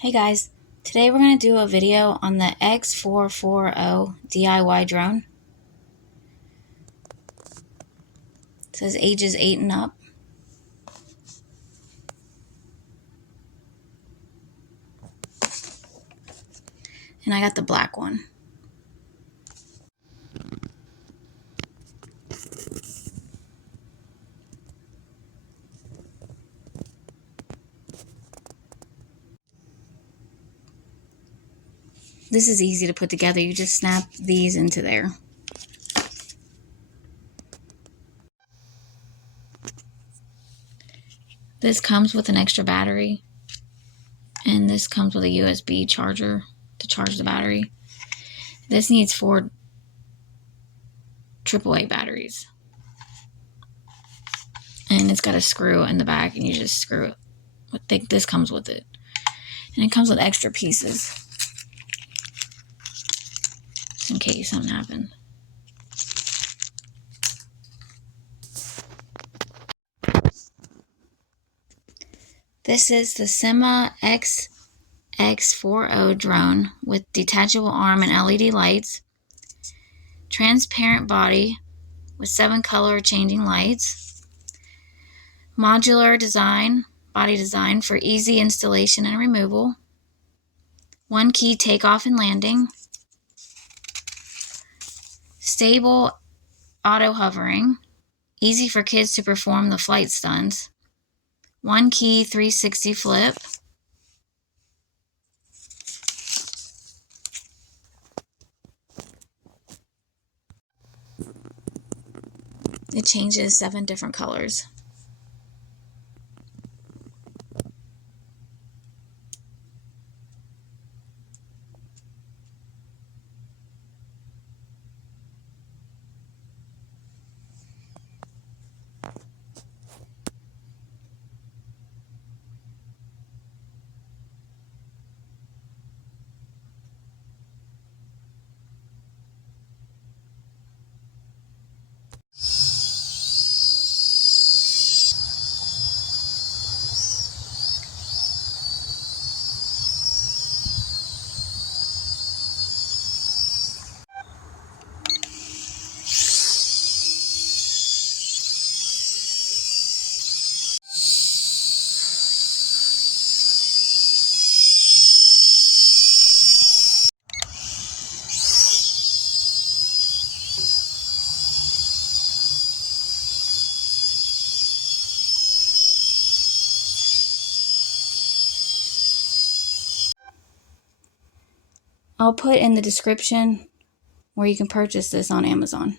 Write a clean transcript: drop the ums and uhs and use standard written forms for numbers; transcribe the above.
Hey guys, today we're going to do a video on the X440 DIY drone. It says ages 8 and up. And I got the black one. This is easy to put together. You just snap these into there. This comes with an extra battery. And this comes with a USB charger to charge the battery. This needs 4 AAA batteries. And it's got a screw in the back and you just screw it. I think this comes with it. And it comes with extra pieces in case something happened. This is the Syma X440 drone with detachable arm and LED lights, transparent body with 7 color changing lights, modular design, body design for easy installation and removal, 1 key takeoff and landing, stable auto hovering, easy for kids to perform the flight stunts, 1 key 360 flip, it changes 7 different colors. I'll put in the description where you can purchase this on Amazon.